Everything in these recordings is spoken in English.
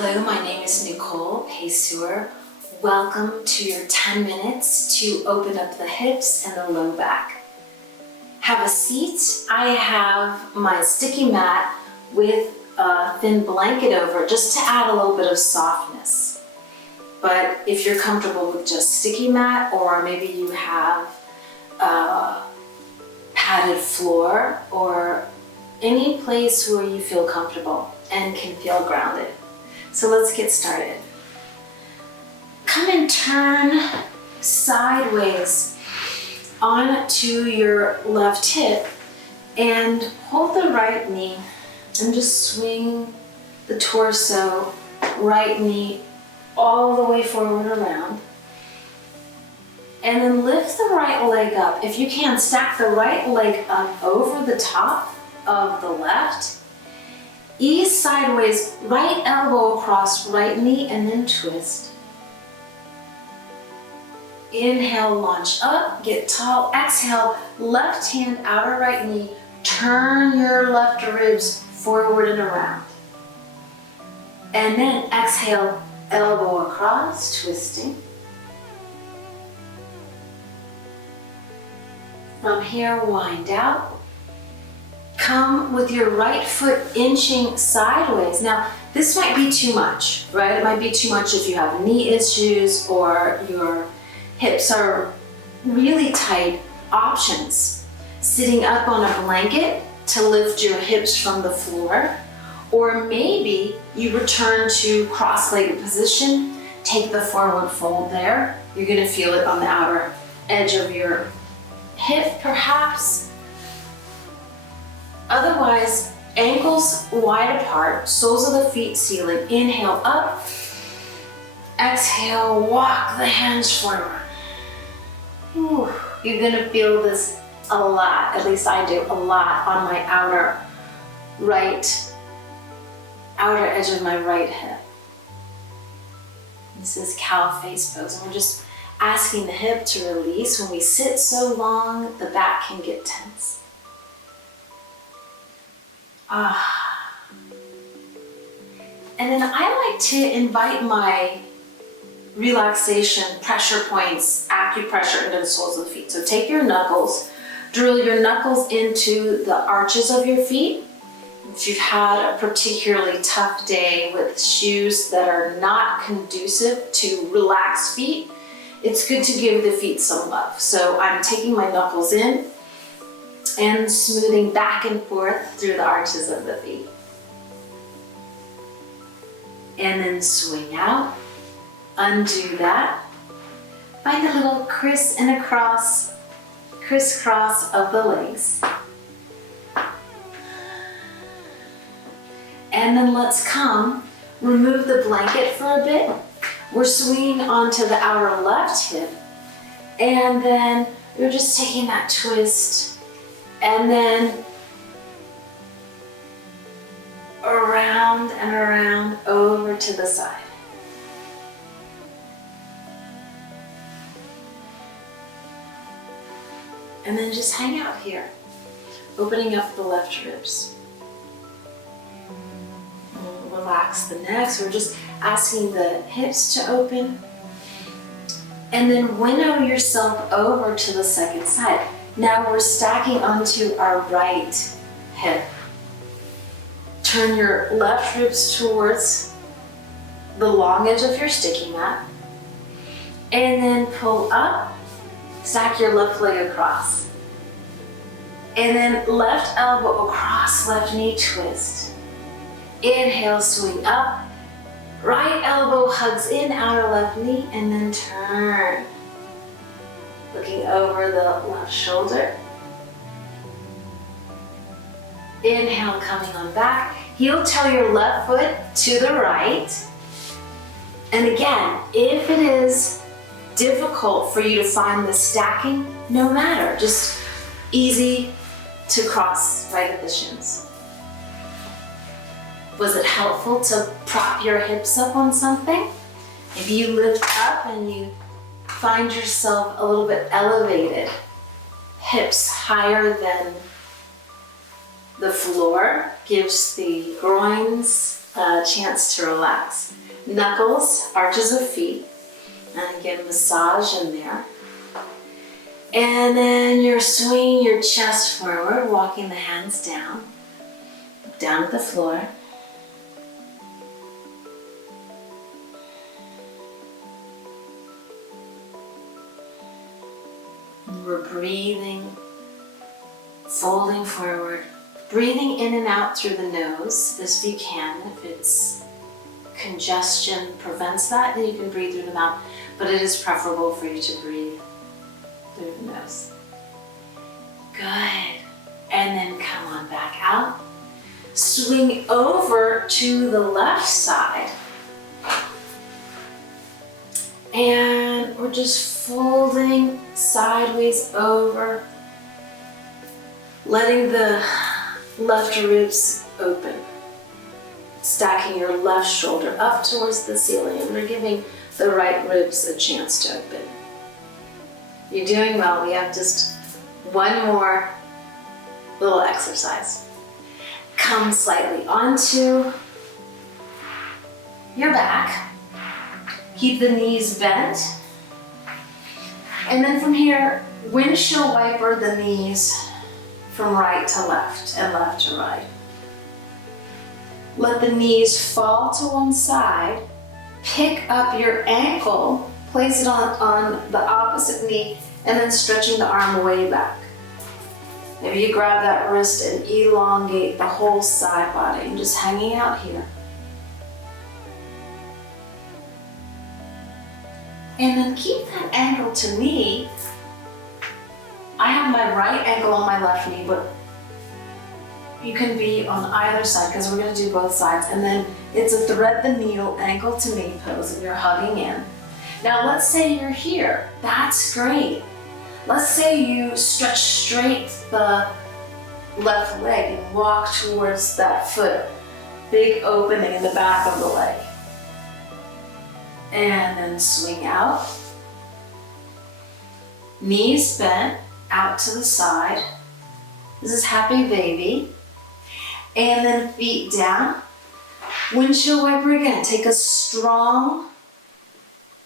Hello, my name is Nicole Pesur. Welcome to your 10 minutes to open up the hips and the low back. Have a seat. I have my sticky mat with a thin blanket over just to add a little bit of softness. But if you're comfortable with just sticky mat, or maybe you have a padded floor or any place where you feel comfortable and can feel grounded. So let's get started. Come and turn sideways onto your left hip and hold the right knee and just swing the torso, right knee all the way forward around. And then lift the right leg up. If you can, stack the right leg up over the top of the left. Ease sideways, right elbow across right knee, and then twist. Inhale, launch up, get tall. Exhale, left hand, outer right knee. Turn your left ribs forward and around. And then exhale, elbow across, twisting. From here, wind out. Come with your right foot inching sideways. Now, this might be too much, right? It might be too much if you have knee issues or your hips are really tight. Options. Sitting up on a blanket to lift your hips from the floor, or maybe you return to cross-legged position. Take the forward fold there. You're gonna feel it on the outer edge of your hip, perhaps. Otherwise, ankles wide apart, soles of the feet ceiling. Inhale up, exhale, walk the hands forward. Ooh, you're gonna feel this a lot, at least I do, a lot on my outer edge of my right hip. This is cow face pose, and we're just asking the hip to release. When we sit so long, the back can get tense. And then I like to invite my relaxation pressure points, acupressure into the soles of the feet. So take your knuckles, drill your knuckles into the arches of your feet. If you've had a particularly tough day with shoes that are not conducive to relaxed feet, it's good to give the feet some love. So I'm taking my knuckles in and smoothing back and forth through the arches of the feet. And then swing out, undo that. Find a little crisscross of the legs. And then let's remove the blanket for a bit. We're swinging onto the outer left hip. And then we're just taking that twist and then around and around over to the side. And then just hang out here, opening up the left ribs. Relax the neck, so we're just asking the hips to open. And then winnow yourself over to the second side. Now we're stacking onto our right hip. Turn your left ribs towards the long edge of your sticky mat. And then pull up, stack your left leg across. And then left elbow across, left knee twist. Inhale, swing up. Right elbow hugs in, outer left knee, and then turn. Looking over the left shoulder. Inhale, coming on back. Heel toe your left foot to the right. And again, if it is difficult for you to find the stacking, no matter, just easy to cross right at the shins. Was it helpful to prop your hips up on something? Maybe you lift up and you find yourself a little bit elevated, hips higher than the floor, gives the groins a chance to relax. Knuckles, arches of feet, and again, massage in there. And then you're swinging your chest forward, walking the hands down at the floor. And we're breathing, folding forward, breathing in and out through the nose as you can. If it's congestion prevents that, then you can breathe through the mouth, but it is preferable for you to breathe through the nose. Good. And then come on back out. Swing over to the left side. And we're just folding sideways over, letting the left ribs open. Stacking your left shoulder up towards the ceiling, and we're giving the right ribs a chance to open. You're doing well. We have just one more little exercise. Come slightly onto your back. Keep the knees bent. And then from here, windshield wiper the knees from right to left and left to right. Let the knees fall to one side. Pick up your ankle, place it on the opposite knee, and then stretching the arm way back. Maybe you grab that wrist and elongate the whole side body. I'm just hanging out here. And then keep that ankle to knee. I have my right ankle on my left knee, but you can be on either side because we're going to do both sides. And then it's a thread the needle, ankle to knee pose, and you're hugging in. Now let's say you're here. That's great. Let's say you stretch straight the left leg and walk towards that foot. Big opening in the back of the leg. And then swing out. Knees bent out to the side. This is happy baby. And then feet down. Windshield wiper again. Take a strong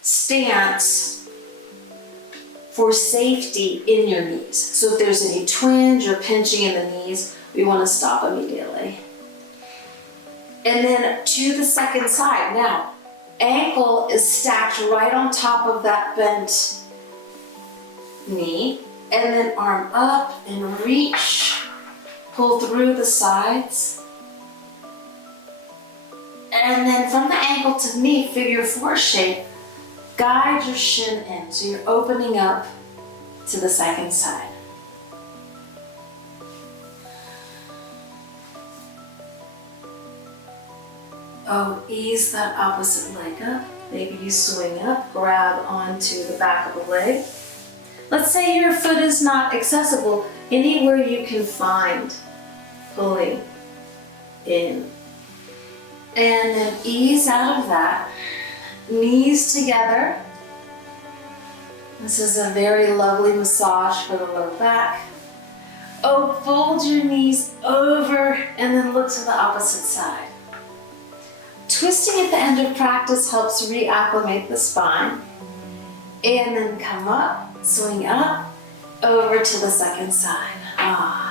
stance for safety in your knees. So if there's any twinge or pinching in the knees, we want to stop immediately. And then to the second side. Now, ankle is stacked right on top of that bent knee. And then arm up and reach. Pull through the sides. And then from the ankle to knee, figure four shape, guide your shin in. So you're opening up to the second side. Oh, ease that opposite leg up. Maybe you swing up, grab onto the back of the leg. Let's say your foot is not accessible. Anywhere you can find, pulling in. And then ease out of that. Knees together. This is a very lovely massage for the low back. Oh, fold your knees over and then look to the opposite side. Twisting at the end of practice helps reacclimate the spine. And then come up, swing up, over to the second side. Ah.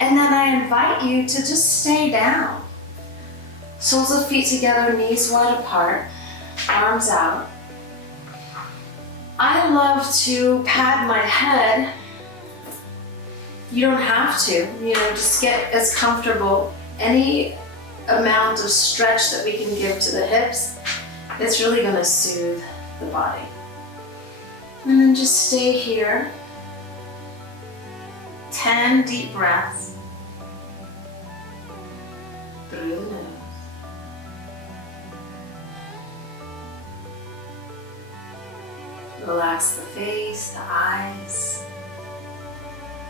And then I invite you to just stay down. Soles of feet together, knees wide apart, arms out. I love to pad my head. You don't have to, just get as comfortable. Any amount of stretch that we can give to the hips, it's really going to soothe the body. And then just stay here. 10 deep breaths through the nose. Relax the face, the eyes,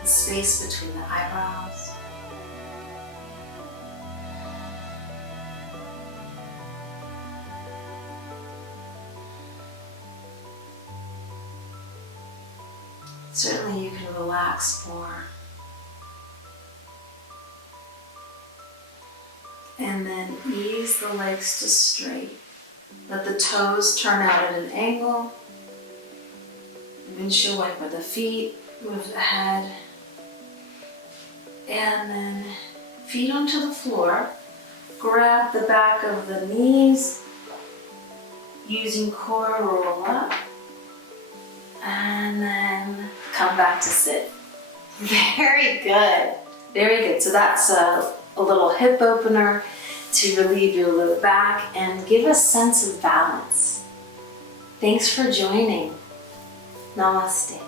the space between the eyebrows. Certainly you can relax more And then ease the legs to straight. Let the toes turn out at an angle. Windshield wiper the feet, move the head. And then feet onto the floor. Grab the back of the knees. Using core, roll up. And then come back to sit. Very good. Very good. So that's a little hip opener to relieve your low back and give a sense of balance. Thanks for joining. Namaste.